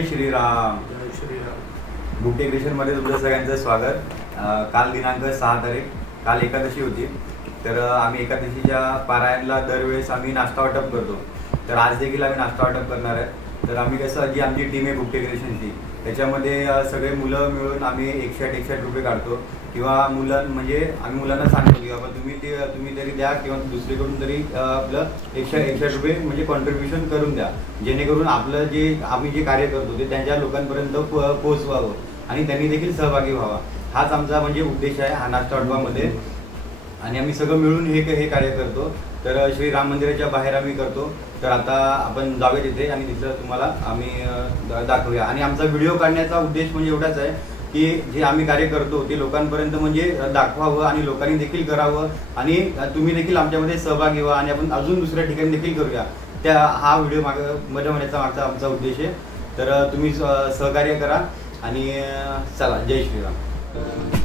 जय श्रीराम. जय Shriram. Book डेकोरेशनमध्ये तुमचं सगळ्यांचं स्वागत. काल दिनांक 6 तारीख, काल एकादशी होती. तर आम्ही एकादशीच्या पारायणला दरवेळेस आम्ही नाश्ता वाटप करतो. तर आज देखील आम्ही नाश्ता वाटप करणार आहे. तर आम्ही कसं, जी आमची टीम आहे बुक डेकोरेशनची, त्याच्यामध्ये सगळे मुलं मिळून आम्ही 160 रुपये काढतो. किंवा म्हणजे आम्ही मुलांना सांगतो की बाबा तुम्ही तरी द्या किंवा दुसरीकडून तरी आपलं 160 रुपये म्हणजे कॉन्ट्रीब्युशन करून द्या, जेणेकरून आपलं जे आम्ही जे कार्य करतो ते त्यांच्या लोकांपर्यंत पोहोचवावं आणि त्यांनी देखील सहभागी व्हावा. हाच आमचा म्हणजे उद्देश आहे हा नाश्ता वाटपामध्ये. आणि आम्ही सगळं मिळून हे कार्य करतो. तर श्री राम मंदिराच्या बाहेर आम्ही करतो. तर आता आपण जाऊया तिथे आणि तिथं तुम्हाला आम्ही दाखवूया. आणि आमचा व्हिडिओ काढण्याचा उद्देश म्हणजे एवढाच आहे की जे आम्ही कार्य करतो ते लोकांपर्यंत म्हणजे दाखवावं आणि लोकांनी देखील करावं आणि तुम्ही देखील आमच्यामध्ये सहभागी व्हा आणि आपण अजून दुसऱ्या ठिकाणी देखील करूया. हा व्हिडिओ मध्ये मागचा आमचा उद्देश आहे. तर तुम्ही सहकार्य करा आणि चला, जय श्रीराम.